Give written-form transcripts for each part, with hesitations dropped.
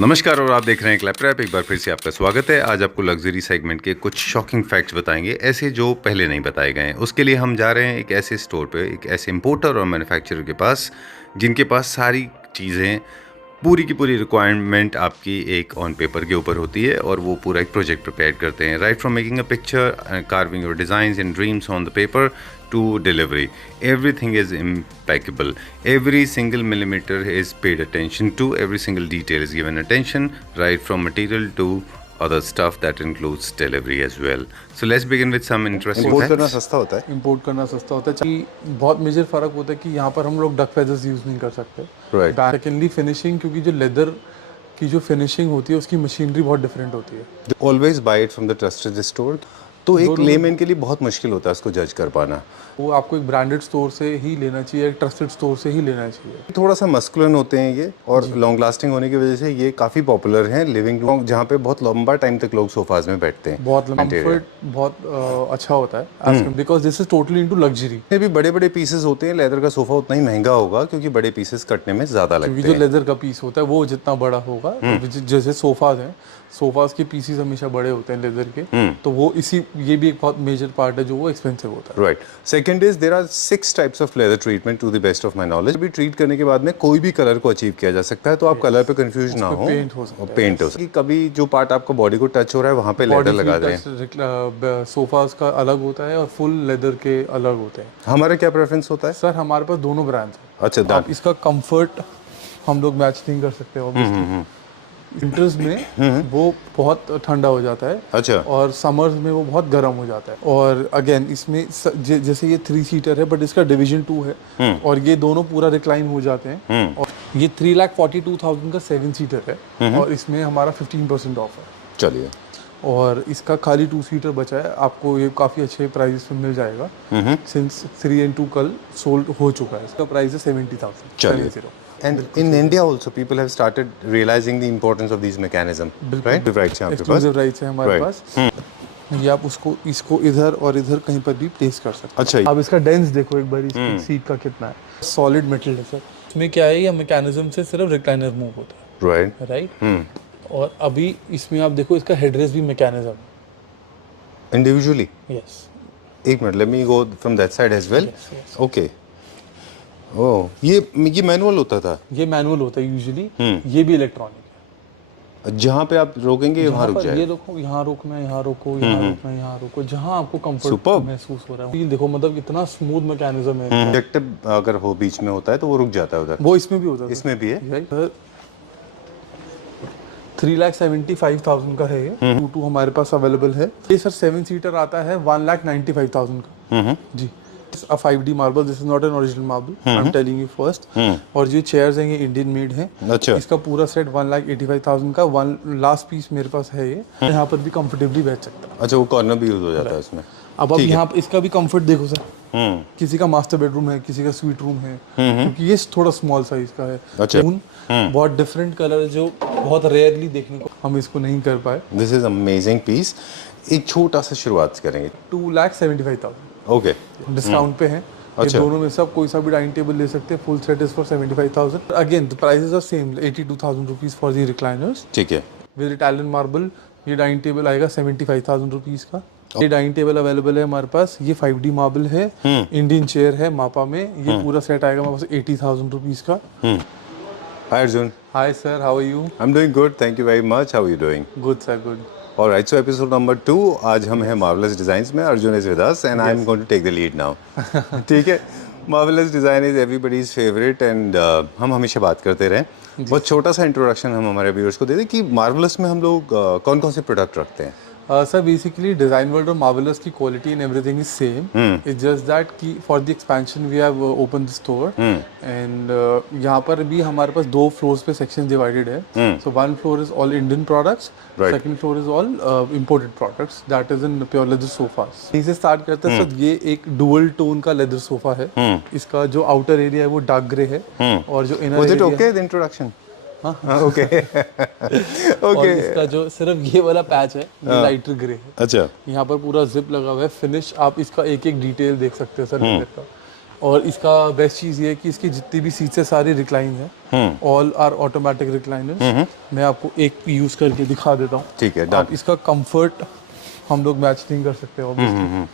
नमस्कार और आप देख रहे हैं क्लैपरैप। एक बार फिर से आपका स्वागत है। आज आपको लग्जरी सेगमेंट के कुछ शॉकिंग फैक्ट्स बताएंगे, ऐसे जो पहले नहीं बताए गए हैं। उसके लिए हम जा रहे हैं एक ऐसे स्टोर पे, एक ऐसे इंपोर्टर और मैन्युफैक्चरर के पास जिनके पास सारी चीज़ें, पूरी की पूरी रिक्वायरमेंट आपकी एक ऑन पेपर के ऊपर होती है और वो पूरा एक प्रोजेक्ट प्रिपेयर करते हैं। Right from making a picture, carving your designs and dreams on the paper to delivery, everything is impeccable. Every single millimeter is paid attention to, every single detail is given attention, right from material to other stuff that includes delivery as well. So let's begin with some interesting import करना facts. सस्ता होता है। Import करना सस्ता होता है। कि बहुत मेजर फ़र्क होता है कि यहाँ पर हम लोग डक फेदर्स यूज़ नहीं कर सकते। Right. सेकेंडली फिनिशिंग, क्योंकि जो लेदर की जो फिनिशिंग होती है उसकी मशीनरी बहुत डिफरेंट होती है। Always buy it from the trusted store. तो एक लेमैन के लिए बहुत मुश्किल होता है उसको जज कर पाना। वो आपको एक ब्रांडेड स्टोर से ही लेना चाहिए, एक ट्रस्टेड स्टोर से ही लेना चाहिए। थोड़ा सा मस्कुलन होते हैं ये, और लॉन्ग लास्टिंग होने की वजह से ये काफ़ी पॉपुलर हैं लिविंग रूम, जहाँ पे बहुत लंबा टाइम तक लोग सोफाज में बैठते हैं। बहुत कंफर्ट बहुत अच्छा होता है, because this is totally into luxury. ये भी बड़े बड़े पीसेस होते हैं। लेदर का सोफा उतना ही महंगा होगा क्योंकि बड़े पीसेस कटने में ज़्यादा लगते क्योंकि हैं। जो लेदर का पीस होता है वो जितना बड़ा होगा, जैसे सोफाज हैं, सोफाज के पीसेस हमेशा बड़े होते हैं लेदर के, तो वो ये भी एक बहुत मेजर पार्ट है जो वो एक्सपेंसिव होता है। Right. Second is there are 6 types of leather treatment to the best of my knowledge. भी ट्रीट करने के बाद में कोई भी कलर को अचीव किया जा सकता है, तो आप कलर पे कंफ्यूज ना हो। पेंट हो सकता है। पेंट हो सकता है। कभी जो पार्ट आपका बॉडी को टच हो रहा है वहाँ पे लेदर लगा दें। सोफाज का अलग होता है और फुल लेदर के अलग होते हैं। हमारा क्या प्रेफरेंस होता है? सर हमारे पास दोनों ब्रांड्स हैं। अच्छा, आप इसका कंफर्ट हम लोग मैच नहीं कर सकते ऑब्वियसली। विंटर्स में वो बहुत ठंडा हो जाता है। अच्छा। और समर्स में वो बहुत गर्म हो जाता है। और अगेन इसमें जैसे ये 3 सीटर है बट इसका डिवीजन 2 है, और ये दोनों पूरा रिक्लाइन हो जाते हैं। और ये 3,42,000 का 7 सीटर है, और इसमें हमारा 15% ऑफ है। चलिए। और इसका खाली 2 सीटर बचा है, आपको ये काफ़ी अच्छे प्राइस में मिल जाएगा। सिंस 3 and 2 कल सोल्ड हो चुका है। इसका प्राइस है 70,000। चलिए। And in India also people have started realizing the importance of these mechanism, right? Right है आपके पास। एक्सक्लूसिव राइट्स है हमारे Right. पास। ये आप इसको इधर और इधर कहीं पर भी प्लेस कर सकते हैं। अच्छा। अब इसका डेंस देखो एक बार, इसकी सीट का कितना है। सॉलिड मेटल है सर। इसमें क्या है, ये मैकेनिज्म से सिर्फ रिक्लाइनर मूव होता Right. है, राइट। और अभी इसमें आप देखो इसका हेडरेस्ट भी मैकेनिज्म। Individually. यस। एक minute, let me go from that side as well. Yes. Okay. ओह, ये मैनुअल होता था। ये मैनुअल होता है यूजुअली, ये भी इलेक्ट्रॉनिक है। जहाँ पे आप रोकेंगे वहाँ रुक ये जाएगा। देखो, यहाँ रोकना है, यहाँ रोको, यहाँ रोकना है, यहाँ रोको, जहाँ आपको कंफर्ट Superb. महसूस हो रहा है। देखो मतलब इतना स्मूथ मैकेनिज्म है। इंजेक्टिव अगर हो बीच में होता है तो वो रुक जाता है उधर। वो इसमें भी होता है। इसमें भी है। 3,75,000 का है ये। 2 हमारे पास अवेलेबल है। ये सर 7 सीटर आता है 1,95,000 का। जी। A 5D marble, this is not an original marble. I'm telling you first. और जो चेयर्स हैं ये इंडियन मेड हैं। अच्छा। इसका पूरा सेट 1,85,000 का। वन लास्ट पीस मेरे पास है ये। यहाँ पर भी कंफर्टेबली बैठ सकता है। अच्छा, वो कॉर्नर भी यूज हो जाता है इसमें। अब यहाँ पर इसका भी कंफर्ट देखो सर। किसी का मास्टर बेडरूम है, किसी का स्वीट रूम है, क्योंकि ये थोड़ा स्मॉल साइज का है। अच्छा। बहुत डिफरेंट कलर जो बहुत रेयरली देखने को हम इसको नहीं कर पाए। This is amazing piece. एक छोटा सा शुरुआत करेंगे। 2,75,000 ओके। डिस्काउंट पे है। ये अच्छा। दोनों में सब कोई सा भी डाइनिंग टेबल ले सकते हैं। Full set is for 75,000। Again the prices are same, 82,000 rupees for the recliners ठीक है। With Italian marble. ये डाइनिंग टेबल आएगा 75,000 रुपीज का। ये डाइनिंग टेबल अवेलेबल है हमारे पास। ये 5D मार्बल है, इंडियन चेयर है मापा में। ये पूरा सेट आएगा हमारे पास 80,000 रुपीज का। Hi Arjun. Hi sir, how are you? I am doing good, thank you very much. How are you doing? Good sir, good. Alright, so episode number 2। आज हम हैं मार्वेलस डिजाइंस में। Arjun is with us and I am going to take the lead now. ठीक है। Marvellous Design is everybody's favourite and हम हमेशा बात करते रहें। बहुत छोटा सा इंट्रोडक्शन हम हमारे व्यूअर्स को दे दें कि मार्वेलस में हम लोग कौन कौन से प्रोडक्ट रखते हैं। सर बेसिकली डिजाइन वर्ल्ड और मार्वेलस की quality and everything is same. It's just that कि for the expansion we have open the store and यहाँ पर भी हमारे पास 2 फ्लोर्स पे सेक्शन डिवाइडेड है। So 1 floor is all Indian products, second floor is all imported products, that is in pure leather sofas. इसे start करते हैं। सर ये एक डुअल टोन का लेदर सोफा है। इसका जो आउटर एरिया है वो डार्क ग्रे है, और जो inner area okay the introduction. Okay. और इसका जो सिर्फ ये वाला पैच है ये लाइटर ग्रे है। अच्छा। यहाँ पर पूरा जिप लगा हुआ है। फिनिश आप इसका एक एक डिटेल देख सकते हैं सर लेदर का। और इसका बेस्ट चीज़ ये है कि इसकी जितनी भी सीट्स है सारी रिक्लाइन है, ऑल आर ऑटोमेटिक रिक्लाइनर्स। मैं आपको एक यूज़ करके दिखा देता हूँ। ठीक है, आप इसका कंफर्ट हम लोग मैच नहीं कर सकते ऑब्वियसली।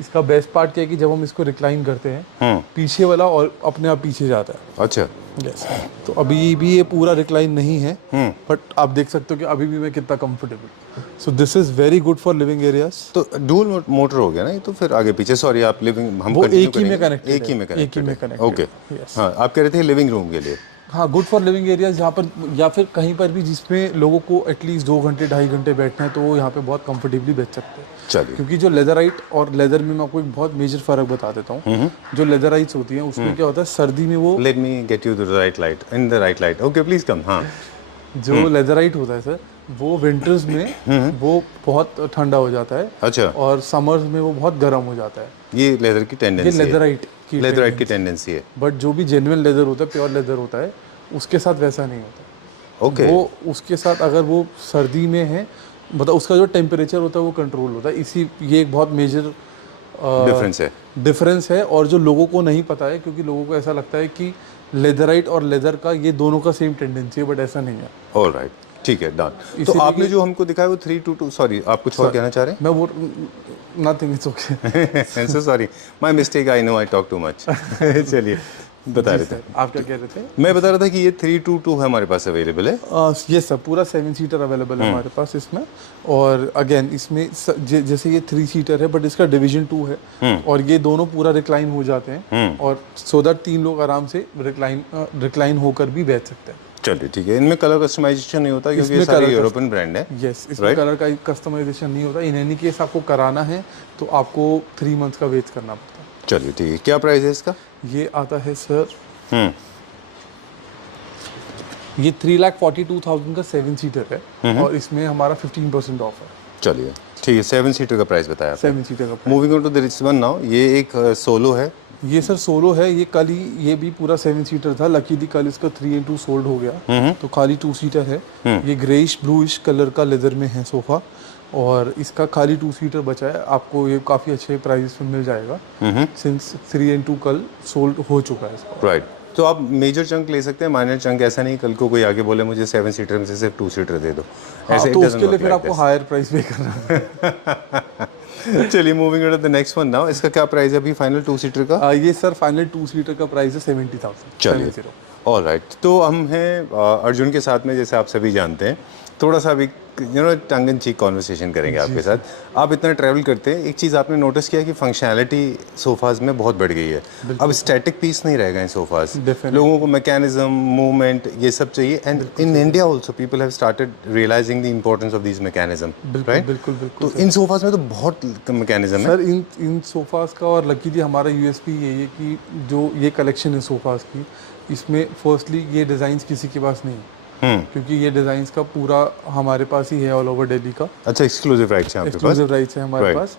इसका बेस्ट पार्ट क्या है कि जब हम इसको रिक्लाइन करते हैं पीछे वाला और अपने आप पीछे जाता है। अच्छा, यस। तो अभी भी ये पूरा रिक्लाइन नहीं है, बट आप देख सकते हो कि अभी भी मैं कितना comfortable. So this is very good for living areas. तो डुअल मोटर हो गया ना ये तो, फिर आगे पीछे, सॉरी आप लिविंग, हम वो कंटिन्यू एक ही में करेंगे। कनेक्टेड एक ही में कनेक्टेड, ओके। Yes. हाँ, आप कह रहे थे लिविंग रूम के लिए। हाँ, गुड फॉर लिविंग एरियाज जहाँ पर या फिर कहीं पर भी जिसमें लोगों को एटलीस्ट 2 घंटे 2.5 घंटे बैठना है तो वो यहाँ पे बहुत कंफर्टेबली बैठ सकते हैं। चलिए, क्योंकि जो लेदराइट और लेदर में मैं आपको एक बहुत मेजर फर्क बता देता हूँ। जो लेदराइट्स होती हैं उसमें क्या होता है, सर्दी में वो let me get you the right light, in the right light, okay please come. हाँ, जो लेदराइट होता है सर, वो विंटर्स में वो बहुत ठंडा हो जाता है। अच्छा। और समर्स में वो बहुत गर्म हो जाता है। ये लेदर की ये टेंडेंसी है, लेदराइट की टेंडेंसी है। बट जो भी जेन्युइन लेदर होता है, प्योर लेदर होता है, उसके साथ वैसा नहीं होता। ओके। वो उसके साथ अगर वो सर्दी में है, मतलब उसका जो टेम्परेचर होता है वो कंट्रोल होता है। इसी ये एक बहुत मेजर डिफरेंस है और जो लोगों को नहीं पता है, क्योंकि लोगों को ऐसा लगता है कि लेदराइट और लेदर का ये दोनों का सेम टेंडेंसी है, बट ऐसा नहीं है। ऑलराइट, ठीक है, डन। तो आपने जो हमको दिखाया वो 322, सॉरी आप कुछ और कहना चाह रहे हैं? मैं वो nothing, it's okay. So sorry, my mistake, I know I talk too much. चलिए, बता रहे थे आप क्या कह रहे थे? मैं बता रहा था कि ये 322 है हमारे पास अवेलेबल है। ये सब पूरा 7 सीटर अवेलेबल है हमारे पास इसमें। और अगेन इसमें जैसे ये 3 सीटर है बट इसका डिवीजन 2 है और ये दोनों पूरा रिक्लाइन हो जाते हैं और सो दैट 3 लोग आराम से रिक्लाइन होकर भी बैठ सकते हैं। चलिए, ठीक है। इनमें कलर कस्टमाइजेशन नहीं होता क्योंकि ये सारी यूरोपियन ब्रांड है। यस, इसमें कलर का कस्टमाइजेशन नहीं होता। इन एनी केस आपको कराना है तो आपको 3 मंथ्स का वेट करना पड़ता है। चलिए, ठीक है। क्या प्राइस है इसका? ये आता है सर, ये 3,42,000 का 7 सीटर है और इसमें हमारा 15% ऑफ है। चलिए, ठीक है। 7 सीटर का प्राइस बताया। 7 सीटर का। Moving on to the rich one now, ये एक सोलो है। ये सर सोलो है। ये कल ही ये भी पूरा 7 सीटर था, लकीली कल इसका 3 × 2 सोल्ड हो गया तो खाली 2 सीटर है। ये ग्रेइश ब्लूइश कलर का लेदर में है सोफा और इसका खाली 2 सीटर बचा है। आपको ये काफ़ी अच्छे प्राइस में मिल जाएगा सिंस 3 × 2 कल सोल्ड हो चुका है इसका। राइट, तो आप मेजर चंक ले सकते हैं, माइनर चंक ऐसा नहीं कल को कोई आगे बोले मुझे 7 सीटर में से सिर्फ 2 सीटर दे दो, ऐसे तो उसके लिए फिर आपको हायर प्राइस पे करना। चलिए, moving on to the next one now, इसका क्या प्राइस है अभी फाइनल 2 सीटर का? ये सर फाइनल 2 सीटर का प्राइस है 70,000। चलिए, ऑलराइट। तो हम हैं अर्जुन के साथ में, जैसे आप सभी जानते हैं, थोड़ा सा अभी टंग इन चीक कॉन्वर्सेशन करेंगे आपके साथ। आप इतना ट्रैवल करते हैं, एक चीज़ आपने नोटिस किया कि फंक्शनैलिटी सोफाज में बहुत बढ़ गई है। अब स्टैटिक पीस नहीं रहेगा इन सोफाज, लोगों को मैकेनिज्म, मूवमेंट, ये सब चाहिए। And in India also people have started realizing the importance of these mechanism, right? बिल्कुल। तो इन सोफाज में तो बहुत मैकेनिज्म है सर। इन सोफाज का और लकीली हमारा यूएसपी यही है कि जो ये कलेक्शन है सोफाज की, इसमें फर्स्टली ये डिज़ाइंस किसी के पास नहीं है क्योंकि ये डिज़ाइंस का पूरा हमारे पास ही है ऑल ओवर दिल्ली का। अच्छा, एक्सक्लूसिव राइट्स हैं आपके पास? एक्सक्लूसिव राइट्स है हमारे पास।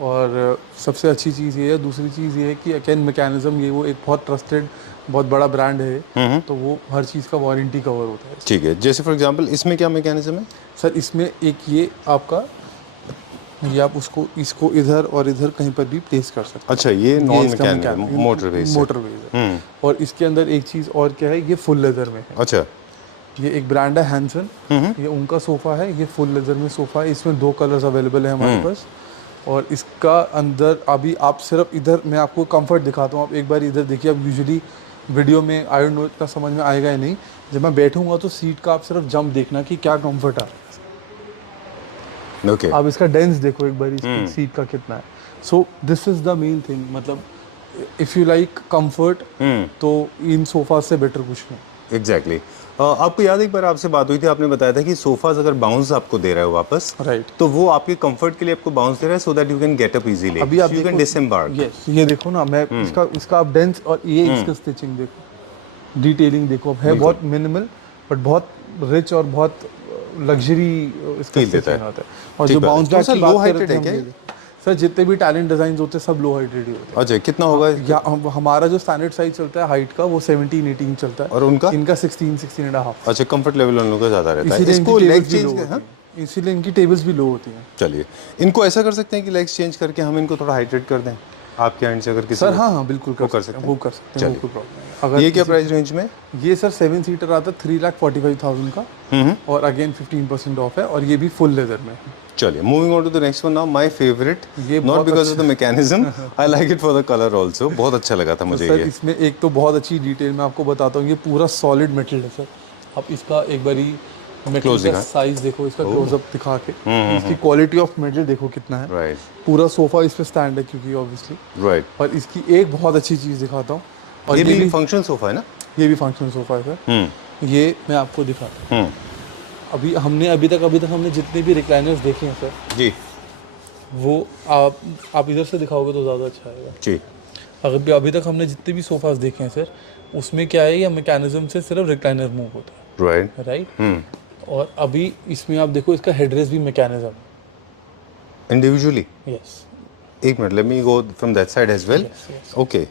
और सबसे अच्छी चीज़ ये है, दूसरी चीज़ ये है कि अकेन मैकेनिज्म, ये वो एक बहुत ट्रस्टेड बहुत बड़ा ब्रांड है तो वो हर चीज़ का वारंटी कवर होता है। ठीक है, जैसे फॉर एग्जांपल इसमें क्या मैकेनिज्म है? सर इसमें एक ये आपका, ये आप इसको इधर और इधर कहीं पर भी प्लेस कर सकते हैं। अच्छा, ये नॉन मैकेनिज्म मोटर बेस है। और इसके अंदर एक चीज़ और क्या है, ये फुल लेदर में है। अच्छा, ये एक ब्रांड है हैंसन, ये उनका सोफ़ा है, ये फुल लेदर में सोफ़ा है। इसमें 2 कलर्स अवेलेबल है हमारे पास और इसका अंदर अभी आप सिर्फ इधर, मैं आपको कंफर्ट दिखाता हूँ, आप एक बार इधर देखिए। अब यूजुअली वीडियो में आई डोंट नो इतना समझ में आएगा या नहीं, जब मैं बैठूंगा तो सीट का आप सिर्फ जंप देखना कि क्या कंफर्ट आ रहा है। ओके, आप इसका डेंस देखो एक बार, सीट का कितना है। So this is the main thing, मतलब इफ़ यू लाइक कंफर्ट तो इन सोफा से बेटर कुछ नहीं। एग्जैक्टली। आपको याद है एक बार आपसे बात हुई थी, आपने बताया था कि सोफाज अगर बाउंस आपको दे रहा है वापस, राइट, तो वो आपके कंफर्ट के लिए आपको बाउंस दे रहा है so that you can get up easily, अभी आप यू कैन डिसएम्बार्क। यस, ये देखो ना, मैं इसका आप डेंस और ये इसका स्टिचिंग देखो, डिटेलिंग देखो, है बहुत मिनिमल बट बहुत रिच और बहुत लग्जरी इसका स्टिचिंग आता है। और जो बाउंस बैक की बात कर रहे थे सर, जितने भी टैलेंट डिजाइन होते हैं सब लो हाइटेड ही होते हैं। अच्छा, कितना होगा? या हमारा जो स्टैंडर्ड साइज चलता है हाइट का वो 17-18 चलता है और उनका? इनका 16-16.5। अच्छा, कंफर्ट लेवल उन लोगों का ज़्यादा रहता है। इसको लेग चेंज, इसीलिए इनकी टेबल्स भी लो होती हैं। चलिए, इनको ऐसा कर सकते हैं कि लेग्स चेंज करके हम इनको थोड़ा हाइड्रेट कर दें। आपके एंड से अगर किसी सर हाँ बिल्कुल कर सकते हैं? वो कर सकते हैं, चलिए। कोई प्रॉब्लम नहीं। अगर ये क्या प्राइस रेंज में? ये सर 7 सीटर आता है 3,45,000 का, और अगेन 15% ऑफ है, और ये भी फुल लेदर में है। चलिए, moving on to the next one now, my favourite, ये नॉट बहुत because of the mechanism, I like it for the colour also, बहुत अच्छा लगा था मुझे सर ये। इसमें एक तो बहुत अच्छी डिटेल मैं आपको बताता हूँ, ये पूरा सॉलिड मेटल है सर। आप इसका एक बारी मेटल Close का दिखा। साइज देखो, इसका क्लोजअप दिखा के, इसकी क्वालिटी ऑफ मेटल देखो कितना है। राइट पूरा सोफा इस पे स्टैंड है क्योंकि ऑब्वियसली। राइट। और इसकी एक बहुत अच्छी चीज़ दिखाता हूँ, और ये भी फंक्शनल सोफा है ना? ये भी फंक्शनल सोफा है सर। ये मैं आपको दिखाता हूँ। अभी तक हमने जितने भी रिक्लाइनर्स देखे हैं सर, जी वो आप इधर से दिखाओगे तो ज़्यादा अच्छा आएगा। जी। अभी तक हमने जितने भी सोफास देखे हैं सर, उसमें क्या है, या मैकेनिज्म से सिर्फ रिक्लाइनर मूव होता राइट है, राइट। और अभी इसमें आप देखो, इसका हेडरेस्ट भी मैकेनिज्म है। इंडिविजुअली? यस। एक minute, let me go from that side as well. Yes, yes. Okay.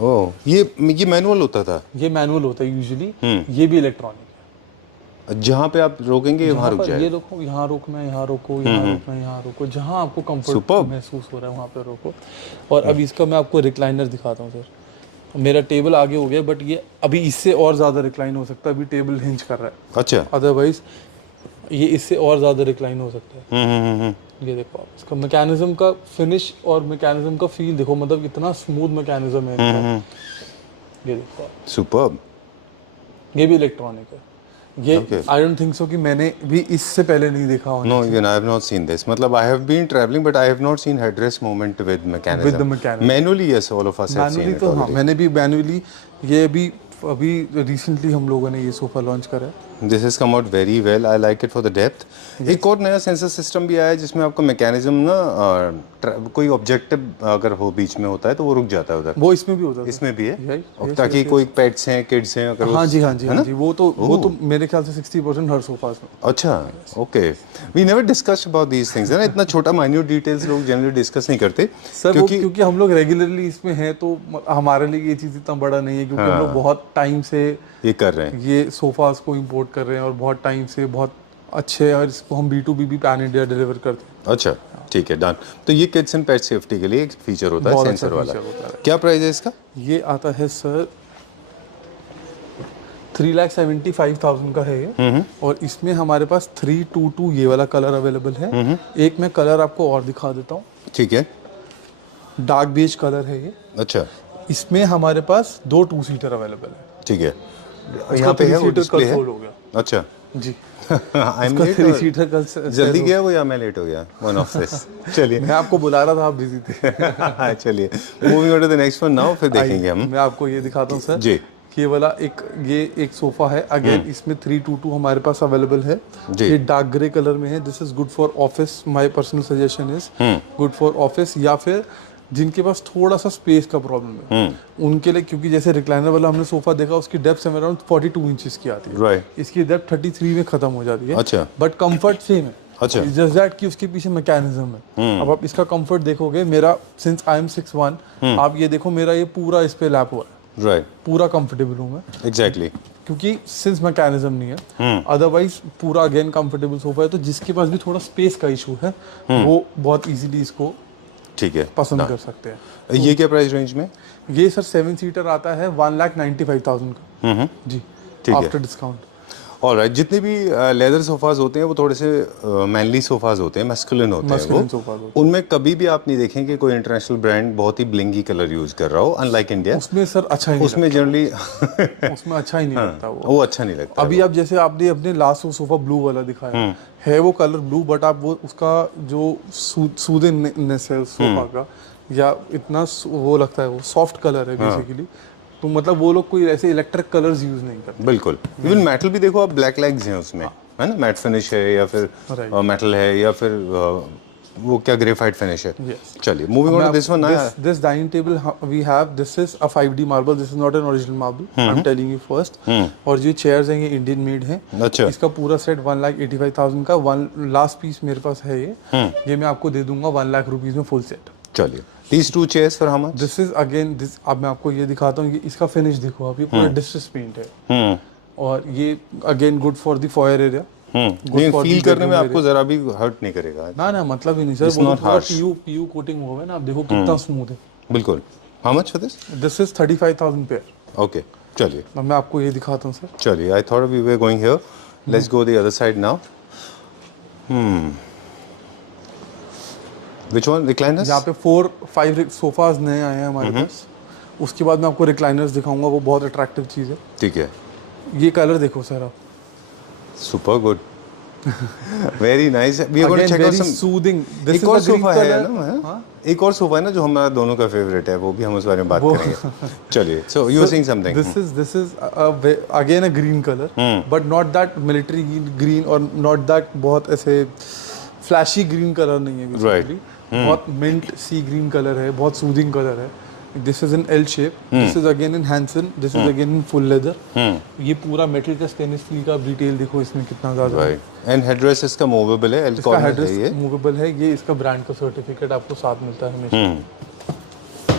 Oh, ये मैनुअल होता था? ये मैनुअल होता है यूजुअली, ये भी इलेक्ट्रॉनिक है। जहाँ पे आप रोकेंगे वहाँ रुक ये जाएगा? रोको, यहाँ रोकना है, यहाँ रोको, यहाँ रोकना है, यहाँ रोको, जहाँ आपको कंफर्ट Superb. महसूस हो रहा है वहाँ पे रोको। और अब इसका मैं आपको रिक्लाइनर दिखाता हूँ सर। मेरा टेबल आगे हो गया, बट ये अभी इससे और ज़्यादा रिक्लाइन हो सकता है। अभी टेबल हिंज कर रहा है, अच्छा। अदरवाइज ये इससे और ज़्यादा रिक्लाइन हो सकता है। ये देखो आप, इसका मैकेनिज्म का फिनिश और मैकेनिज्म का फील देखो, मतलब इतना स्मूथ मैकेनिज्म है इनका। ये देखो आप, सुपर्ब। ये भी इलेक्ट्रॉनिक है। ये आई डोंट थिंक सो कि मैंने भी इससे पहले नहीं देखा होगा। No, even I have not seen this. मतलब I have been traveling, but I have not seen headrest movement with mechanism. With the mechanism. Manually, yes, all of us have seen manually it तो हाँ, already. मैंने भी manually, ये अभी recently हम लोगों ने ये सोफा लॉन्च करा है। This has come out very well. I like it for the depth. एक और नया सेंसर सिस्टम भी आया है जिसमें आपका मैकेनिज्म ना कोई ऑब्जेक्टिव अगर हो बीच में होता है तो वो रुक जाता है उधर। वो इसमें भी होता है। इसमें भी है? Yes, और yes, ताकि yes, कोई पेट्स हैं, किड्स हैं, अगर हाँ जी, हाँ जी, हाँ जी, वो तो मेरे ख्याल से 60% हर सोफास में। अच्छा, okay. We never discussed about these things, है ना? इतना छोटा माइन्यूट डिटेल्स लोग जनरली डिस्कस नहीं करते सर क्योंकि हम लोग रेगुलरली इसमें हैं, तो हमारे लिए ये चीज़ इतना बड़ा नहीं है, क्योंकि हम लोग बहुत टाइम से ये कर रहे हैं। ये सोफास को इंपोर्ट कर रहे हैं, और बहुत टाइम से बहुत अच्छे, और इसको हम B2B भी पैन इंडिया डिलीवर करते हैं। अच्छा, ठीक है, डन। तो ये किड्स एंड पेट सेफ्टी के लिए एक फीचर होता है, बहुत अच्छा सेंसर वाला। feature होता है। क्या प्राइस है इसका? ये आता है सर 3,75,000 का है ये। और इसमें हमारे पास 322 ये वाला कलर अवेलेबल है। एक मैं कलर आपको और दिखा देता हूँ, ठीक है। डार्क बेज कलर है ये। अच्छा, इसमें हमारे पास 2 2 सीटर अवेलेबल है। ठीक है। यहाँ पे है वो डिस्प्ले है? हो गया अच्छा। जी। आई एम इसका लेट 3 सीटर का जल्दी गया वो या मैं लेट हो गया? One of this. चलिए। मैं आपको बुला रहा था, आप बिजी थे। चलिए, moving on to the next one now, फिर देखेंगे हम। मैं आपको ये दिखाता हूँ सर जी। कि ये वाला एक सोफा है। अगेन इसमें 322 हमारे पास अवेलेबल है। जी। ये डार्क ग्रे कलर में है। This is good for office. My personal suggestion is good for office, या फिर जिनके पास थोड़ा सा स्पेस का प्रॉब्लम है उनके लिए, क्योंकि जैसे रिक्लाइनर वाला हमने सोफा देखा, उसकी डेप्थ अराउंड 42 इंचेस की आती है। राइट। इसकी डेप्थ 33 में खत्म हो जाती है। अच्छा। बट कंफर्ट सेम है। अच्छा। जस्ट दैट कि उसके पीछे मैकेनिज्म है। अब आप इसका कंफर्ट देखोगे, मेरा सिंस आई एम 6'1", आप ये देखो, मेरा ये पूरा इस पे लैप हुआ है, राइट, पूरा कंफर्टेबल हूँ मैं, एग्जैक्टली। क्योंकि सिंस मैकेनिज्म नहीं है। अदरवाइज पूरा अगेन कंफर्टेबल सोफा है। तो जिसके पास भी थोड़ा स्पेस का इशू है, वो बहुत इजीली इसको ठीक है, पसंद कर सकते हैं। ये क्या प्राइस रेंज में? ये सर 7 सीटर आता है 1,95,000 का। जी, ठीक है। After discount. ऑलराइट, जितने भी लेदर सोफाज होते हैं वो थोड़े से मैनली सोफाज होते हैं, मैस्कुलिन होते हैं Masculine वो। sofas होते उनमें कभी भी आप नहीं देखेंगे कोई इंटरनेशनल ब्रांड बहुत ही ब्लिंगी कलर यूज कर रहा हो, अनलाइक इंडिया। उसमें सर अच्छा ही नहीं उसमें जनरली लगता। उसमें अच्छा ही नहीं लगता वो। वो अच्छा नहीं लगता। अभी आप जैसे आपने अपने लास्ट सोफा ब्लू वाला दिखाया है, वो कलर ब्लू, बट आप वो उसका जो सूदेनेस है उस सोफा का, या इतना वो लगता है, वो सॉफ्ट कलर है बेसिकली। तो मतलब वो लोग कोई ऐसे इलेक्ट्रिक कलर्स यूज नहीं करते। बिल्कुल। इवन मेटल भी देखो आप, ब्लैक लेग्स हैं उसमें, है ना? मैट फिनिश है या फिर मेटल है या फिर वो क्या ग्रेफाइट फिनिश है। Yes. चलिए, moving on to this one. This dining table we have, this is a 5D marble, this is not an original marble, I'm telling you first. और जो चेयर्स हैं ये इंडियन मेड हैं। अच्छा। इसका पूरा सेट 1,85,000 का। लास्ट पीस मेरे पास है ये मैं आपको दे दूंगा 1 लाख रुपीज में फुल सेट। चलिए, these two chairs for how much? This is again this, अब मैं आपको ये दिखाता हूँ, इसका फिनिश देखो आप, ये पूरा डिस्ट्रेस पेंट है। और ये again good for the foyer area. नहीं, फील करने में आपको जरा भी हर्ट नहीं करेगा। ना मतलब ही नहीं सर, It's वो not पूरा harsh. पीयू कोटिंग हुआ है ना, आप देखो कितना स्मूथ है। बिल्कुल। How much for this? This is 35,000 pair. Okay, चलिए अब मैं आपको ये दिखाता हूँ सर। चलिए, I thought we were going here, let's go the other side now. Which one? Recliners? यहाँ पे 4-5 सोफाज नए आए हैं हमारे पास। उसके बाद मैं आपको रिक्लाइनर्स दिखाऊंगा, वो बहुत अट्रैक्टिव चीज़ है। ठीक है, ये कलर देखो सर आप, super good, very nice. We are going to check out some soothing. एक और सोफा है ना, एक और सोफा है ना जो हमारा दोनों का फेवरेट है, वो भी हम उस बारे में बात करेंगे। चलिए, so you are saying something. This is again a green colour, but not that military green और नॉट दैट बहुत ऐसे फ्लैशी ग्रीन कलर नहीं है बेसिकली। बहुत मिंट सी ग्रीन कलर है, बहुत सूदिंग कलर है। This is in L shape, this is again in Hanson, this is again in full leather. ये पूरा मेटल का स्टेनलेस स्टील का डिटेल देखो इसमें कितना ज्यादा है। राइट, एंड हेडरेस्ट इसका मूवेबल है, एल इसका कॉर्नर है हेडरेस्ट ये। मूवेबल है, ये इसका ब्रांड का सर्टिफिकेट आपको साथ मिलता है हमेशा।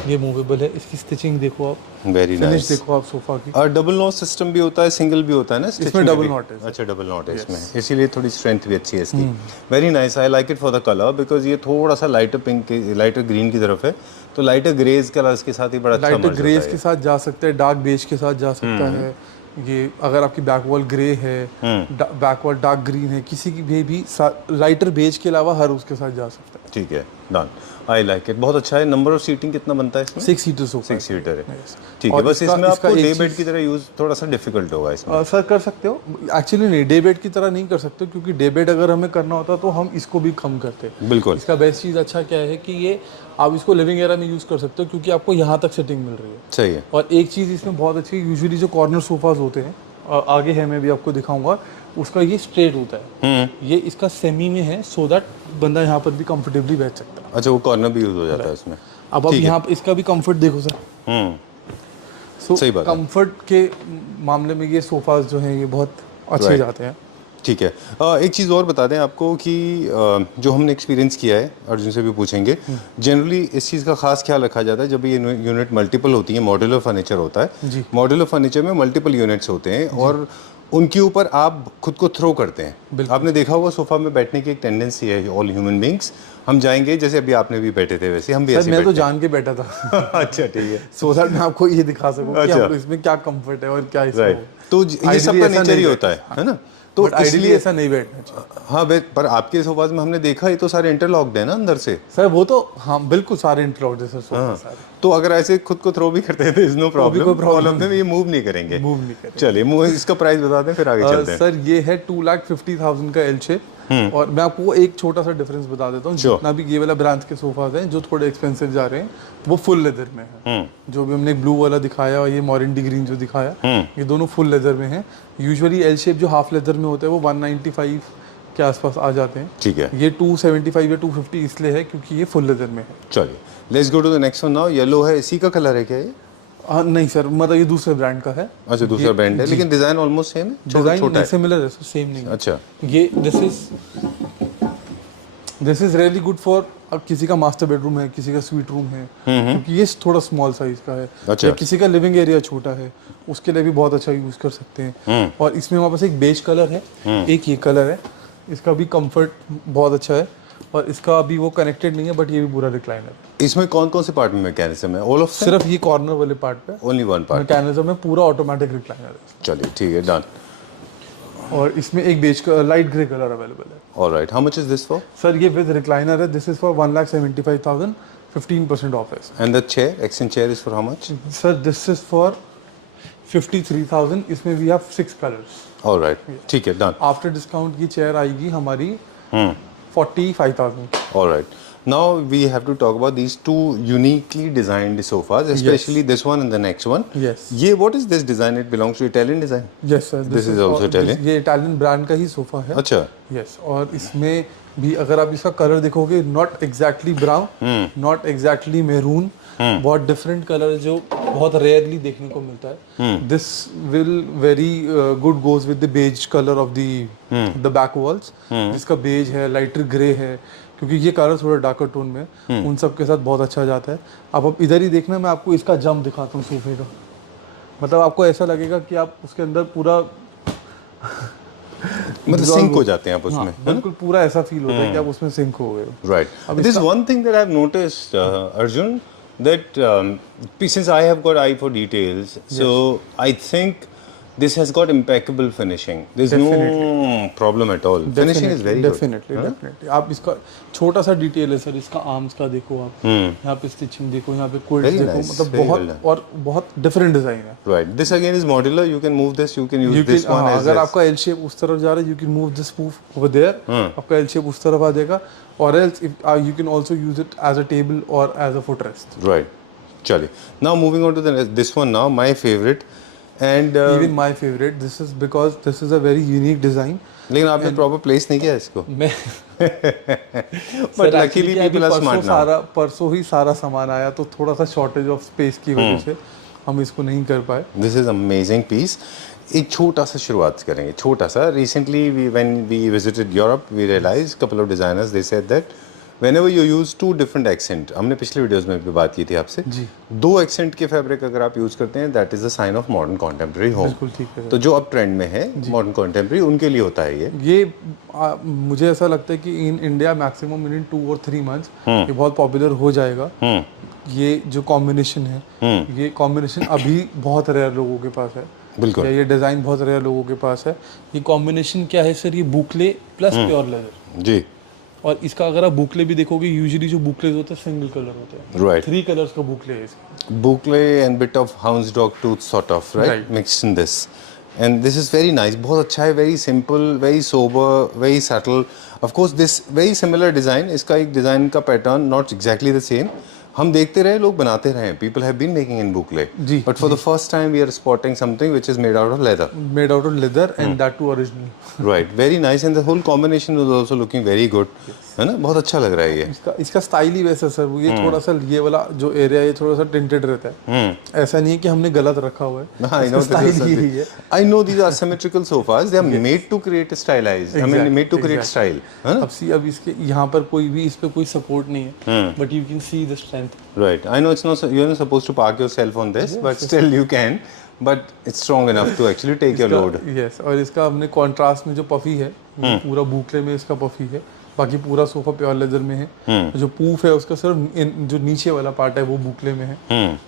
ये मूवेबल है, इसकी स्टिचिंग देखो आप, वेरी फिनिश नाइस। देखो आप सोफा की। और डबल नॉट सिस्टम भी होता है, सिंगल भी होता है ना stitching में डबल भी? नॉट है। अच्छा, डबल नॉट है इसमें, इसीलिए थोड़ी स्ट्रेंथ भी अच्छी है इसकी। Very nice, I like it for the colour, because ये थोड़ा सा लाइटर पिंक, लाइटर ग्रीन की तरफ है, तो लाइटर ग्रेज कलर के साथ ही बड़ा अच्छा लाइटर मर्ज ग्रेज होता के साथ जा सकता है, डार्क बेज के साथ जा सकता है। ये अगर आपकी बैक वॉल ग्रे है, बैक वॉल डार्क ग्रीन है, किसी की भी लाइटर बेज के अलावा हर उसके साथ जा सकता है। ठीक है, डन, आई लाइक इट, बहुत अच्छा है। नंबर ऑफ सीटिंग कितना बनता है इसमें? 6 सीटर सोफा। 6 सीटर है, ठीक है। और बस इसका- इसमें इसका आपको एक डे बेड चीज़- की तरह यूज थोड़ा सा डिफिकल्ट होगा इसमें। सर कर सकते हो, एक्चुअली नहीं, डे बेड की तरह नहीं कर सकते, क्योंकि डे बेड अगर हमें करना होता तो हम इसको भी कम करते। बिल्कुल, इसका बेस्ट चीज़ अच्छा क्या है कि ये आप इसको लिविंग एरिया में यूज़ कर सकते हो, क्योंकि आपको यहाँ तक सेटिंग मिल रही है। सही है। और एक चीज़ इसमें बहुत अच्छी, यूजुअली जो कॉर्नर सोफाज होते हैं, आगे है मैं भी आपको दिखाऊंगा, उसका ये स्ट्रेट होता है। ये इसका सेमी में है, सो दैट बंदा यहाँ पर भी कंफर्टेबली बैठ सकता है। अच्छा, वो कॉर्नर भी यूज हो जाता है इसमें। अब आप यहाँ इसका भी कंफर्ट देखो सर। सो सही बात है। कंफर्ट के मामले में ये सोफाज जो हैं ये बहुत अच्छे Right. जाते हैं। ठीक है, एक चीज़ और बता दें आपको कि जो हमने एक्सपीरियंस किया है, अर्जुन से भी पूछेंगे, जनरली इस चीज़ का खास ख्याल रखा जाता है जब ये यूनिट मल्टीपल होती है, मॉड्यूलर फर्नीचर होता है। जी। मॉड्यूलर फर्नीचर में मल्टीपल यूनिट्स होते हैं और उनके ऊपर आप खुद को थ्रो करते हैं। आपने देखा होगा सोफा में बैठने की एक टेंडेंसी है ऑल ह्यूमन बींग्स। हम जाएंगे, जैसे अभी आपने भी बैठे थे वैसे हम भी सर ऐसे मैं तो बैठे जान के बैठा था हैं। अच्छा, ठीक है, सो दैट मैं आपको ये दिखा सकूं कि अच्छा। आप इसमें क्या कंफर्ट है और क्या इसमें राइट। तो ये Ideally सबका ऐसा नेचर ही नहीं होता है ना? तो बट आइडियली इसलिए ऐसा नहीं बैठना चाहिए। हाँ, पर आपके सोफाज में हमने देखा ये तो सारे इंटरलॉक्ड है ना अंदर से। सर वो तो हाँ बिल्कुल सारे इंटरलॉक जैसे सोफा सारे तो अगर ऐसे खुद को थ्रो भी करते हैं तो इज नो प्रॉब्लम, कोई problem प्रॉब्लम है, ये मूव नहीं करेंगे। मूव नहीं करेंगे। चलिए, इसका प्राइस बता दें फिर आगे चलते हैं। सर ये है 2,50,000 का एल शेप। और मैं आपको एक छोटा सा डिफरेंस बता देता हूँ। Sure. जितना भी ये वाला ब्रांड के सोफाज हैं जो थोड़े एक्सपेंसिव जा रहे हैं, वो फुल लेदर में है। जो भी हमने ब्लू वाला दिखाया और ये मॉरेंडी ग्रीन जो दिखाया, ये दोनों फुल लेदर में है। यूजुअली एल शेप जो हाफ लेदर में होता है वो 195 के आसपास आ जाते हैं। ठीक है, ये 275 या 250 इसलिए है क्योंकि ये फुल लेदर में है। चलिए, let's go to the next one now. Yellow है, इसी का कलर है क्या ये? नहीं सर, मतलब ये दूसरे ब्रांड का है। अच्छा, दूसरा ब्रांड है, लेकिन डिजाइन ऑलमोस्ट सेम है, डिजाइन छोटा है। सिमिलर है, सेम नहीं है। अच्छा, ये this is really good for, अब किसी का मास्टर बेडरूम है, किसी का स्वीट रूम है, क्योंकि ये थोड़ा स्मॉल साइज का है। अच्छा। या किसी का लिविंग एरिया छोटा है, उसके लिए भी बहुत अच्छा यूज कर सकते हैं। और इसमें हमारे पास एक बेज कलर है, एक ये कलर है। इसका भी कंफर्ट बहुत अच्छा है और इसका अभी वो कनेक्टेड नहीं है, बट ये भी पूरा रिक्लाइनर है। इसमें कौन कौन से पार्ट में मैकेनिज्म है? ऑल ऑफ सिर्फ ये कॉर्नर वाले पार्ट पे ओनली वन पार्ट? मैकेनिज्म में पूरा ऑटोमेटिक रिक्लाइनर है। चलिए, ठीक है, डन। और इसमें एक बेज का लाइट ग्रे कलर अवेलेबल है। Alright, how much is this for? Sir ये विद रिक्लाइनर है, दिस इज फॉर 1,75,000, 15% ऑफ है। And the chair, exchange chair is for how much? Sir this is for 53,000, इसमें we have 6 colours. Alright, ठीक है, done. After discount की chair आएगी हमारी 45,000। Alright. Now we have to talk about these two uniquely designed sofas, especially this one and the next one. Yes. ये what is this design? It belongs to Italian design. Yes sir, This is also Italian? ये Italian brand का ही sofa है। अच्छा, yes, और इसमें भी अगर आप इसका कलर देखोगे, not exactly brown, not exactly maroon, बहुत डिफरेंट कलर जो बहुत रेयरली देखने को मिलता है। This will very good goes with the beige colour of the back walls, जिसका बेज है, लाइटर ग्रे है, क्योंकि ये कलर थोड़ा डार्कर टोन में उन सब के साथ बहुत अच्छा जाता है। अब इधर ही देखना, मैं आपको इसका जंप दिखाता हूँ सोफे का। मतलब आपको ऐसा लगेगा कि आप उसके अंदर पूरा मतलब dissolve सिंक हो जाते हैं आप हाँ, उसमें, है ना? बिल्कुल पूरा ऐसा फील होता है कि आप उसमें सिंक हो गए हो। Right. This is one thing that I've noticed, Arjun, that since I have got eye for details, so I think this has got impeccable finishing. There's no problem at all. Finishing is very good. Definitely आप इसका छोटा सा detail है sir, इसका arms का देखो आप, यहाँ पे स्टिचिंग देखो, यहाँ पे क्विल्ट्स Very देखो, nice, मतलब very well बहुत और बहुत डिफरेंट डिजाइन है। Right. This again is modular. You can move this. You can use You this can, one as अगर this. आपका एल शेप उस तरफ जा रहा है, you can move this spoof over there, आपका एल शेप उस तरफ आ जाएगा, और else you can also use it as a table और as a footrest. Right. चलिए. Now moving on to this one now, my favorite. And even my favourite, this is because this is a very unique design. लेकिन आपने proper place नहीं किया इसको. मैं But luckily people are smart now. परसों ही सारा सामान आया, तो थोड़ा सा शॉर्टेज ऑफ स्पेस की वजह से हम इसको नहीं कर पाए। This is amazing piece. एक छोटा सा शुरुआत करेंगे, छोटा सा. Recently, when we visited Europe, we realized couple of designers they said that whenever you use two different accent, हमने पिछले वीडियोस में भी बात की थी आपसे, जी। दो accent के फैब्रिक अगर आप यूज करते हैं, that is a sign of modern contemporary home. बिल्कुल ठीक है। तो जो अब ट्रेंड में है modern contemporary, उनके लिए होता है ये. मुझे ऐसा लगता है कि इन इंडिया मैक्सिमम इन 2 और 3 मंथ्स ये बहुत पॉपुलर हो जाएगा। ये जो कॉम्बिनेशन है, ये कॉम्बिनेशन अभी बहुत रेयर लोगों के पास है। बिल्कुल. या ये डिजाइन बहुत रेयर लोगों के पास है। ये कॉम्बिनेशन क्या है सर? ये बुकले प्लस प्योर लेदर। जी. और इसका अगर आप बुकले भी देखोगे, यूजुअली जो बुकलेज होते हैं सिंगल कलर होते हैं। Right. 3 कलर्स का बुकले है इसका। Boucle and bit of hound's dog tooth sort of, right? Mixed in this. And this is very nice. बहुत अच्छा है, very simple, very sober, very subtle. Of course, this very similar design. इसका एक design का pattern not exactly the same. हम देखते रहे, लोग बनाते रहे. People have been making in boucle. Ji. But for the first time, we are spotting something which is made out of leather. Made out of leather and that too original. Right. Very nice. And the whole combination was also looking very good. है ना? बहुत अच्छा लग रहा है ये. इसका style ही वैसा सर, ये थोड़ा सा ये वाला जो एरिया है, ये थोड़ा सा टिंटेड रहता है। ऐसा नहीं है कि हमने गलत रखा हुआ है। I know स्टाइल यही है। I know these are symmetrical sofas. They are made to create stylize. I mean, made to create style. है ना? अब इसके यहाँ पर कोई भी इस पे कोई सपोर्ट नहीं है, but you can see the strength. Right. I know it's not, you're not supposed to park yourself on this, but still you can. But it's strong enough to actually take your load. Yes, और इसका हमने contrast में जो puffy है, पूरा बुकले में इसका puffy है, बाकी पूरा सोफा प्योर लेदर में है। जो पूफ है उसका सिर्फ जो नीचे वाला पार्ट है वो बुकले में है,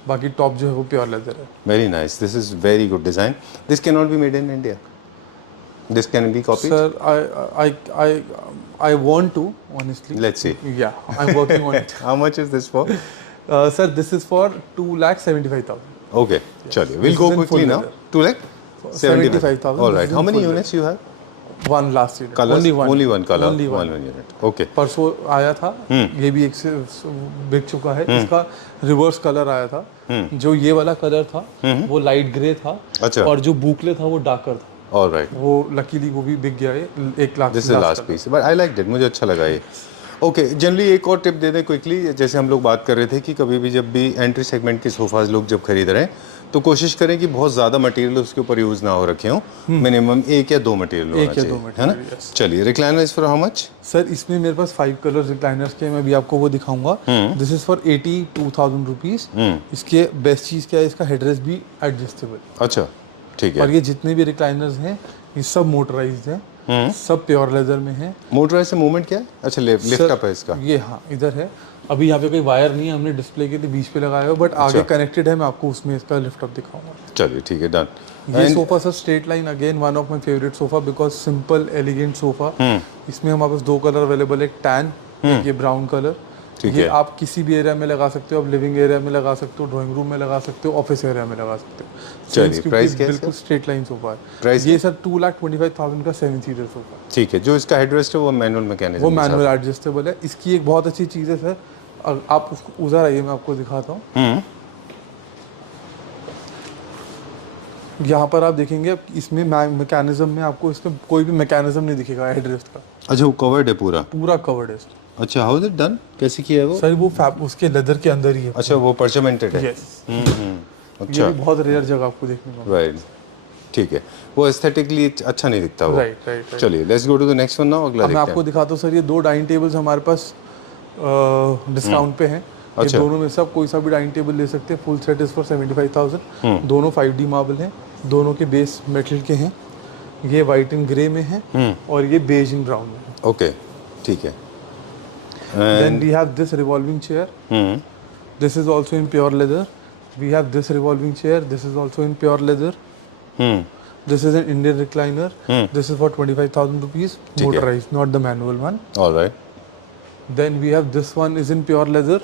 बाकी टॉप जो है वो प्योर लेदर है। Very nice. This is very good design. This cannot be made in India. This can be copied. Sir, I want to, honestly. Let's see. Yeah, I'm working on it. How much is this for? Sir, this is for 2,75,000. Okay. चलिए. We'll This go is in quickly full now. leather. 2 lakh? 75,000. All This right. is How in many full units you have? One last unit. Colors? Only one. Only one color. Only one. One unit. Okay. परसों आया था, ये भी एक से बिक चुका है। इसका रिवर्स कलर आया था। जो ये वाला कलर था वो लाइट ग्रे था, अच्छा. और जो बुकले था वो डार्कर था। All right. वो लकीली वो भी बिक गया है 1 lakh. This is last piece, but I like it, मुझे अच्छा लगा ये. ओके, जनरली एक और टिप दे दें क्विकली. जैसे हम लोग बात कर रहे थे कि कभी भी जब भी एंट्री सेगमेंट के सोफाज लोग जब खरीद रहे हैं, तो कोशिश करें कि बहुत ज़्यादा मटेरियल उसके ऊपर यूज़ ना हो रखे हों. मिनिमम 1 या 2 मटेरियल होना चाहिए, है ना? चलिए, recliner is for how much? Sir, इसमें मेरे पास 5 कलर रिक्लाइनर्स के, मैं भी आपको वो दिखाऊंगा। This is for 82,000 rupees. इसके बेस्ट चीज़ क्या है, इसका हेडरेस्ट भी एडजस्टेबल। अच्छा, ठीक है. और ये जितने भी रिक्लाइनर्स हैं ये सब मोटराइज्ड हैं, सब प्योर लेदर में है। मोटराइज से मूवमेंट क्या है? अच्छा, लिफ्ट अप है इसका. ये हाँ इधर है। अभी यहाँ पे कोई वायर नहीं है, हमने डिस्प्ले के लिए बीच पे लगाया हुआ, बट आगे कनेक्टेड है। मैं आपको उसमें इसका लिफ्ट अप दिखाऊंगा। चलिए, ठीक है, डन. ये sofa sir straight line, again one of my favourite sofa, because simple elegant sofa. इसमें हमारे पास 2 कलर अवेलेबल है, टैन, ये ब्राउन कलर। ये आप किसी भी एरिया में लगा सकते हो, आप लिविंग एरिया में लगा सकते हो, ड्राइंग रूम में लगा सकते हो, ऑफिस एरिया में लगा सकते हो। चलिए, प्राइस क्या है? बिल्कुल स्ट्रेट लाइन सोफा है। प्राइस ये सर 2,25,000 का 7 सीटर सोफा। ठीक है. जो इसका हेडरेस्ट है वो मैनुअल मैकेनिज्म, वो मैनुअल एडजस्टेबल है। इसकी एक बहुत अच्छी चीज़ है सर, आप उसको उधर आइए, मैं आपको दिखाता हूँ। यहाँ पर आप देखेंगे, इसमें मैकेनिज्म में आपको इसमें कोई भी मैकेनिज्म नहीं दिखेगा हेडरेस्ट का। अच्छा, वो कवर्ड है पूरा? पूरा कवर्ड है। अच्छा, हाउ इज इट डन? कैसे किया है वो? सर वो उसके लेदर के अंदर ही है। अच्छा, वो परचमेंटेड है. यस। अच्छा, ये भी बहुत रेयर जगह आपको देखने को। राइट, ठीक है. वो एस्थेटिकली अच्छा नहीं दिखता वो. राइट। चलिए, let's go to the next one now. अगला मैं आपको दिखाता हूँ सर, ये 2 डाइनिंग टेबल्स हमारे पास डिस्काउंट पे हैं। ये दोनों में से आप कोई सा भी डाइनिंग टेबल ले सकते हैं। Full set is for 75,000। दोनों 5D मार्बल हैं, दोनों के बेस मेटल के हैं। ये वाइट एंड ग्रे में है और ये बेज एंड ब्राउन में है। ओके, ठीक है। Then we have this revolving chair, this is also in pure leather. We have this revolving chair, this is also in pure leather. This is an Indian recliner. This is for 25,000 rupees. ठीक है। Motorized, not the manual one. All right. Then we have this one is in pure leather.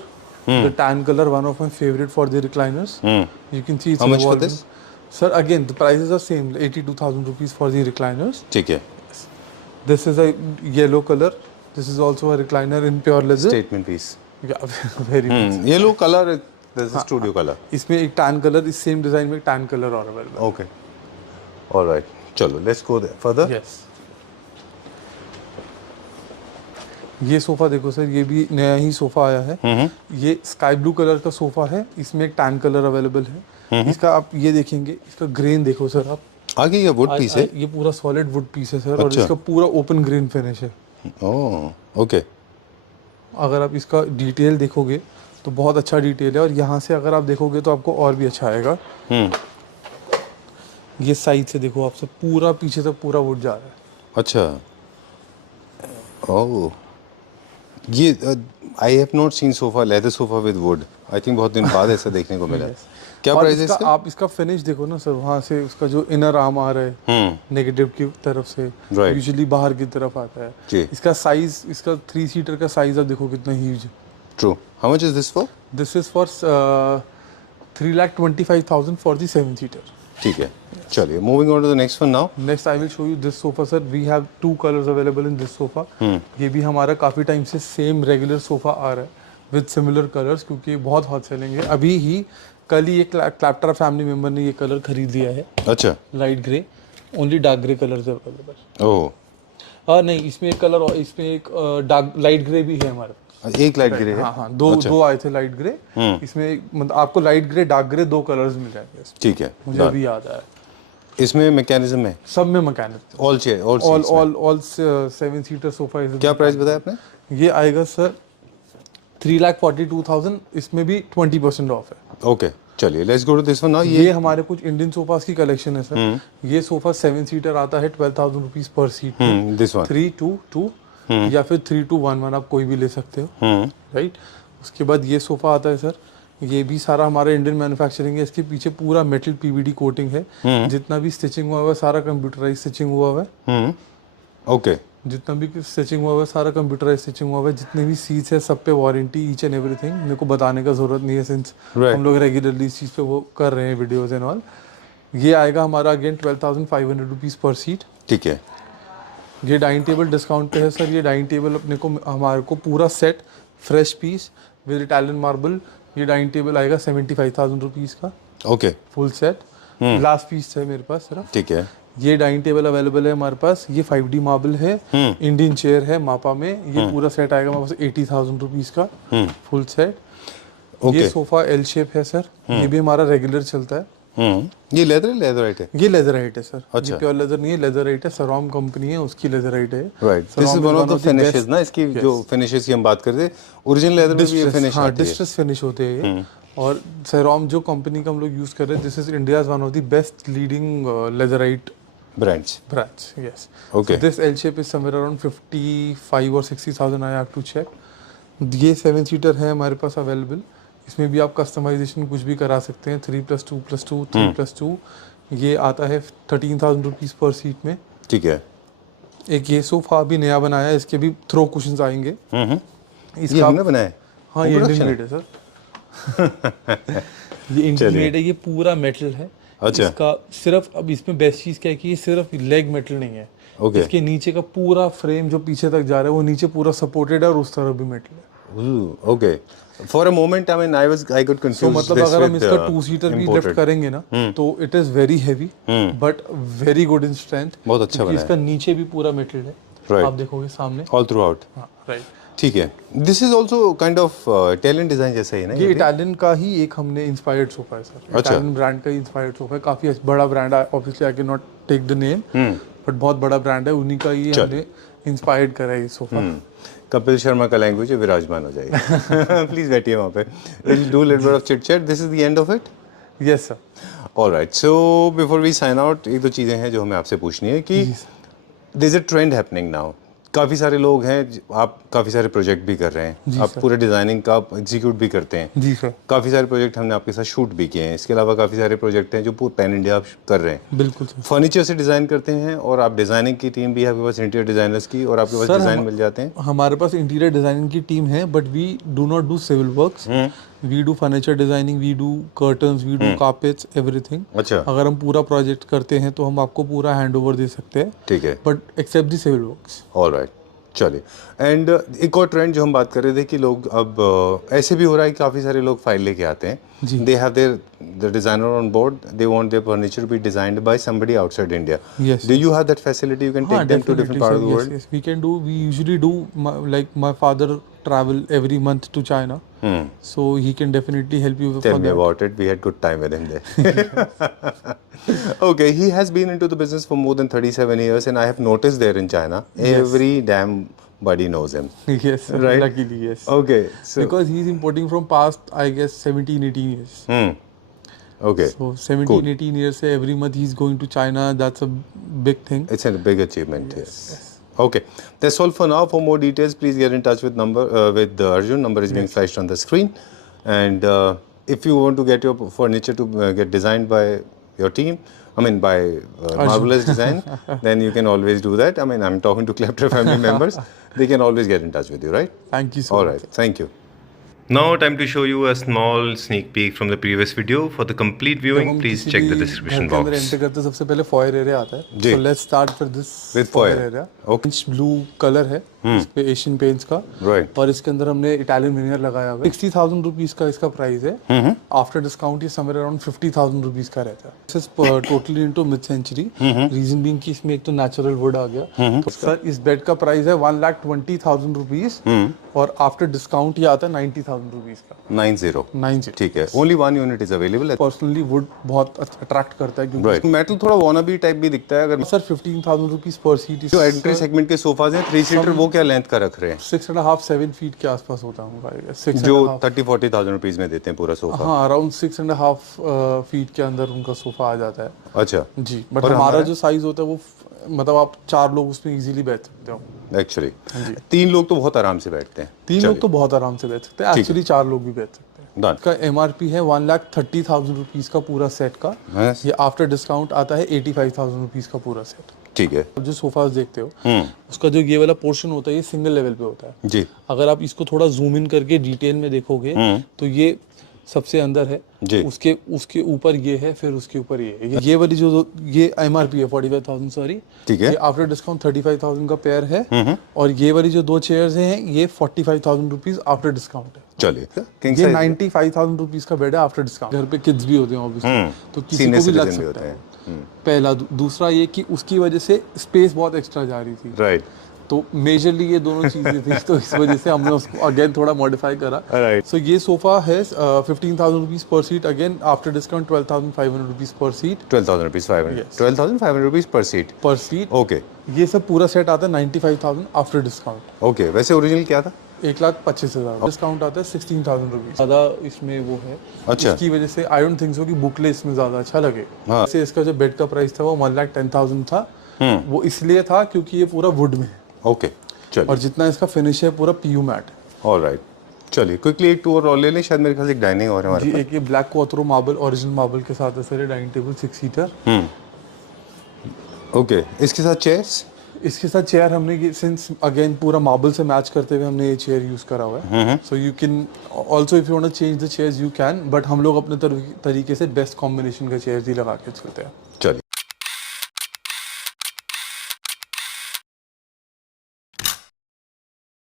The tan color, one of my favorite for the recliners. You can see it's How much for revolving. this? Sir, again the prices are same, 82,000 rupees for the recliners. ठीक है। This is a yellow color. This is also a recliner in pure leather. Statement piece. Yeah, very nice. Yellow color, this is studio color. इसमें एक tan color, इस same design में एक tan color और available. Okay. All right. चलो, let's go there further. Yes. ये sofa देखो sir, ये भी नया ही सोफा आया है। ये स्काई ब्लू कलर का सोफा है, इसमें एक टैन कलर अवेलेबल है। इसका आप ये देखेंगे, इसका ग्रेन देखो सर आप। आगे ये वुड पीस है? ये पूरा सॉलिड वुड पीस है सर। और अच्छा। इसका पूरा ओपन ग्रेन फिनिश है। ओह, ओके। अगर आप इसका डिटेल देखोगे तो बहुत अच्छा डिटेल है, और यहाँ से अगर आप देखोगे तो आपको और भी अच्छा आएगा। ये साइड से देखो आप, सब पूरा पीछे तक पूरा वुड जा रहा है। अच्छा। ओह, ये I have not seen sofa, leather sofa with would. I think बहुत दिन बाद ऐसा देखने को मिला है। क्या और प्राइस है इसका? आप इसका फिनिश देखो ना सर, वहाँ से उसका जो इनर आर्म आ रहा है नेगेटिव की तरफ से, Right. यूजुअली बाहर की तरफ आता है। जी। इसका साइज, इसका 3 सीटर का साइज आप देखो कितना ह्यूज है। True. How much is this for? This is for 3,25,000 for the 7 seater. ठीक है, चलिए moving on to the next one now. Next I will show you this sofa sir. We have 2 colours available in this sofa. ये भी हमारा काफ़ी time से same regular sofa आ रहा है विद सिमिलर कलर्स, क्योंकि बहुत हॉट सेलिंग है। अभी ही कल ही एक क्लैप्टर फैमिली मेंबर ने ये कलर खरीद लिया है, अच्छा। Light grey. Only dark grey colours available. Oh, नहीं, इसमें एक कलर और इसमें एक डार्क लाइट ग्रे भी है हमारे पास। एक लाइट ग्रे है? हाँ, दो आए थे लाइट ग्रे। इसमें मतलब आपको light grey, dark grey 2 colours मिल जाएंगे इसमें। ठीक है, मुझे अभी याद आया। इसमें मैकेनिज्म है? सब में mechanism. All chair, all 7 seater sofa. क्या प्राइस बताया आपने? ये आएगा सर 3,42,000। इसमें भी 20% ऑफ है। ओके, चलिए let's go to this one now. ये हमारे कुछ इंडियन सोफास की कलेक्शन है सर। ये सोफा 7 सीटर आता है 12,000 rupees per seat. This one 3-2-2 या फिर 3-2-1-1, आप कोई भी ले सकते हो। राइट। उसके बाद ये सोफा आता है सर, ये भी सारा हमारा इंडियन मैन्युफैक्चरिंग है। इसके पीछे पूरा मेटल पीवीडी कोटिंग है। जितना भी स्टिचिंग हुआ है सारा कंप्यूटराइज स्टिचिंग हुआ है। ओके, जितना भी स्टिचिंग हुआ है सारा कंप्यूटराइज स्टिचिंग हुआ है। जितने भी सीट्स है सब पे वारंटी, ईच एंड एवरीथिंग। मेरे को बताने का जरूरत नहीं है, सिंस हम लोग रेगुलरली इस चीज़ पे वो कर रहे हैं वीडियोज एंड ऑल। ये आएगा हमारा अगेन 12,500 रुपीज़ पर सीट। ठीक है। ये डाइनिंग टेबल डिस्काउंट पे है सर। ये डाइनिंग टेबल अपने को, हमारे को पूरा set fresh piece with Italian marble, ये डाइनिंग टेबल आएगा 75,000 रुपीज़ का okay, full set. Glass piece है मेरे पास सिर्फ। ठीक है। ये डाइनिंग टेबल अवेलेबल है हमारे पास। ये 5D मार्बल है, इंडियन चेयर है मापा में। ये पूरा सेट आएगा हमारे पास 80,000 रुपीज़ का फुल सेट। ये सोफा एल शेप है सर। ये भी हमारा रेगुलर चलता है। ये लेदराइट है? ये लेदराइट है सर। अच्छा। ये प्योर लेदर नहीं है, लेदराइट है। सरोम कंपनी है, उसकी लेदराइट है। Right, this is one of the finishes ना, इसकी जो फिनिशेस की हम बात करते हैं, ओरिजिनल लेदर में भी ये फिनिश आती है। डिस्ट्रेस फिनिश होते हैं ये। और सरोम जो कंपनी का हम लोग यूज कर रहे हैं, this is India's one of the best leading leatherette brands. yes. Okay. So this L shape is somewhere around 55 or 60,000. I have to check. ये 7 सीटर है हमारे पास अवेलेबल। इसमें भी आप कस्टमाइजेशन कुछ भी करा सकते हैं। 3+2+2, 3+2। ये आता है 13,000 रुपीज़ पर सीट में। ठीक है। एक ये सोफा अभी नया बनाया है, इसके भी थ्रो कुशंस आएंगे। ये हमने बनाया है? हाँ, ये इंडियन मेड है सर। ये इंडियन मेड है, ये पूरा मेटल है। अच्छा। इसका सिर्फ, अब इसमें बेस्ट चीज़ क्या है कि ये सिर्फ लेग मेटल नहीं है। ओके। इसके नीचे का पूरा फ्रेम जो पीछे तक जा रहा है वो नीचे पूरा सपोर्टेड है, और उस तरफ भी मेटल है। Okay, for a moment I mean I got तो कंफ्यूज्ड। मतलब अगर हम इसका 2 सीटर भी लिफ्ट करेंगे ना, तो it is very heavy but very good in strength. बहुत अच्छा बना है। इसका नीचे भी पूरा मेटल है। Right. आप देखोगे सामने ऑल थ्रू आउट। हाँ, राइट। ठीक है। This is also kind of Italian design जैसा ही ना? ये इटालियन का ही एक हमने इंस्पायर्ड सोफा है सर। इटालियन ब्रांड का ही इंस्पायर्ड सोफा है। काफी बड़ा ब्रांड है, obviously I can not take the name, but बहुत बड़ा ब्रांड है। उन्हीं का ही हमने इंस्पायर्ड करा है ये सोफा। कपिल शर्मा का लैंग्वेज विराजमान हो जाएगा। प्लीज बैठिए वहाँ पे। Will do little bit of chit chat. This is the end of it? Yes sir. Alright, so before we sign out, एक दो चीज़ें हैं जो हमें आपसे पूछनी है कि there is a trend happening now. काफ़ी सारे लोग हैं, आप काफ़ी सारे प्रोजेक्ट भी कर रहे हैं, आप पूरे डिज़ाइनिंग का एग्जीक्यूट भी करते हैं। जी सर। काफ़ी सारे प्रोजेक्ट हमने आपके साथ शूट भी किए हैं। इसके अलावा काफ़ी सारे प्रोजेक्ट हैं जो पूरे पैन इंडिया आप कर रहे हैं। बिल्कुल सर। फर्नीचर से डिज़ाइन करते हैं और आप डिज़ाइनिंग की टीम भी है आपके पास, इंटीरियर डिज़ाइनर्स की, और आपके पास सर, डिज़ाइन मिल जाते हैं। हमारे पास इंटीरियर डिजाइनिंग की टीम है, but we do not do civil works. We do furniture designing, we do curtains, we do carpets, everything. अच्छा, अगर हम पूरा प्रोजेक्ट करते हैं तो हम आपको पूरा हैंड ओवर दे सकते हैं, ठीक है, but except the civil works. Alright, चलिए। एंड एक और ट्रेंड जो हम बात कर रहे थे कि लोग अब ऐसे भी हो रहा है कि काफ़ी सारे लोग फाइल लेके आते हैं, they have their designer on board, they want their furniture be designed by somebody outside India. Yes, do you have that facility? You can take them to different part of the world? Yes, we can do. We usually do. Like my father travel every month to China, so he can definitely help you with Tell for me that. about it. We had good time with him there. Okay, he has been into the business for more than 37 years, and I have noticed there in China, every damn body knows him. Yes, sir, Right. luckily yes. Okay, so Because he's importing from past, I guess 17, 18 years. okay, So 17, 18 years से every month he's going to China. That's a big thing. it's a big achievement. Yes. Okay, that's all for now. For more details, please get in touch with Arjun. Number is being flashed on the screen. And if you want to get your furniture to get designed by your team, I mean by Marvelous Design, then you can always do that. I mean, I'm talking to Klepter family members. They can always get in touch with you, right? Thank you so All much. right, thank you. Now, time to show you a small sneak peek from the previous video. For the complete जब viewing, हम please किसी check the भी description घर के अंदर box. Enter करते हैं, सबसे पहले फॉयर एरिया आता है। जी। So let's start with this With foyer foyer. area. Okay. Blue colour है इस पे, एशियन पेंट्स का। Right. और इसके अंदर हमने इटालियन विनियर लगाया हुआ है। 60,000 रुपीज का इसका प्राइस है। आफ्टर डिस्काउंट ये समवेयर अराउंड 50,000 रुपीज का रहता है। This is totally into mid century. Reason being कि इसमें एक तो नेचुरल वुड आ गया। तो सर इस बेड का प्राइस है 1,20,000 रुपीज, और आफ्टर डिस्काउंट ये आता है 90,000 रुपीज का। 90. ठीक है, only one unit is available. Personally would बहुत अट्रैक्ट करता है क्योंकि Right. मेटल थोड़ा wannabe टाइप भी दिखता है। अगर सर 15,000 रुपीज पर सीट। जो एंट्री सेगमेंट के सोफाज हैं 3 सीटर, वो क्या लेंथ का रख रहे हैं? 6.5 7 फीट के आसपास होता है। 6 जो 30-40,000 रुपीज में देते हैं पूरा सोफा। हाँ, अराउंड 6.5 फीट के अंदर उनका सोफा आ जाता है। अच्छा, जी, बट और हमारा हमारा? जो साइज होता है वो मतलब आप 4 लोग उसमें इजीली बैठ सकते हो। एक्चुअली 3 लोग तो बहुत आराम से बैठते हैं। 3 लोग तो बहुत आराम से बैठ सकते हैं, एक्चुअली 4 लोग भी बैठ सकते हैं। Done. इसका MRP है 1,30,000 रुपीज का पूरा सेट का। Yes. ये आफ्टर डिस्काउंट आता है 85,000 रुपीज का पूरा सेट। ठीक है अब जो सोफाज देखते हो उसका जो ये वाला पोर्शन होता है ये सिंगल लेवल पे होता है। जी अगर आप इसको थोड़ा जूम इन करके डिटेल में देखोगे तो ये सबसे अंदर है जी। उसके ऊपर ये है, फिर उसके ऊपर ये है। ये वाली जो ये MRP है 45,000 सॉरी, ठीक है। ये आफ्टर डिस्काउंट 35,000 का पेयर है। और ये वाली जो 2 चेयर्स हैं ये 45,000 रुपीज आफ्टर डिस्काउंट है। चलिए, किंग ये साइज 95,000 रुपीज का बेड है आफ्टर डिस्काउंट। घर पे किड्स भी होते हैं ऑब्वियसली, तो किसी सीनियर को भी लग सिटीजन भी सकता होते है। हैं। पहला दूसरा ये कि उसकी वजह से स्पेस बहुत एक्स्ट्रा जा रही थी, राइट, तो मेजरली ये दोनों चीजें थी, तो इस वजह से हमने उसको अगेन थोड़ा मॉडिफाई करा। Right. सो ये सोफा है 15,000 rupees per seat, again after discount 12,500 rupees per seat. 12,000 rupees 500 Yes. 12,500 rupees per seat. पर सीट ओके ये सब पूरा सेट आता है 95,000 आफ्टर डिस्काउंट। ओके, वैसे ओरिजिनल क्या था? 1,25,000 डिस्काउंट आता है 16,000 रुपीज। ज्यादा इसमें वो है, अच्छा। इसकी वजह से आई डोंट थिंक सो कि बुकले इसमें ज्यादा अच्छा लगे। हाँ। जैसे इसका जो बेड का प्राइस था वो 1,10,000 था। वो इसलिए था क्योंकि ये पूरा वुड में है, ओके, चलिए, और जितना इसका फिनिश है पूरा PU मैट है। ऑलराइट, चलिए क्विकली एक टूर और ले लें। शायद मेरे ख्याल से एक डाइनिंग और है हमारे जी, एक ये ब्लैक क्वार्टरो मार्बल ओरिजिनल मार्बल के साथ है सर, डाइनिंग टेबल 6 सीटर। पास। ओके, इसके साथ चेयर्स? इसके साथ चेयर हमने ये सिंस अगेन पूरा मार्बल से मैच करते हुए हमने ये चेयर यूज करा हुआ है। So you can also if you want to change the chairs you can, but हम लोग अपने तरीके से बेस्ट कॉम्बिनेशन का चेयर ही लगा के चलते हैं।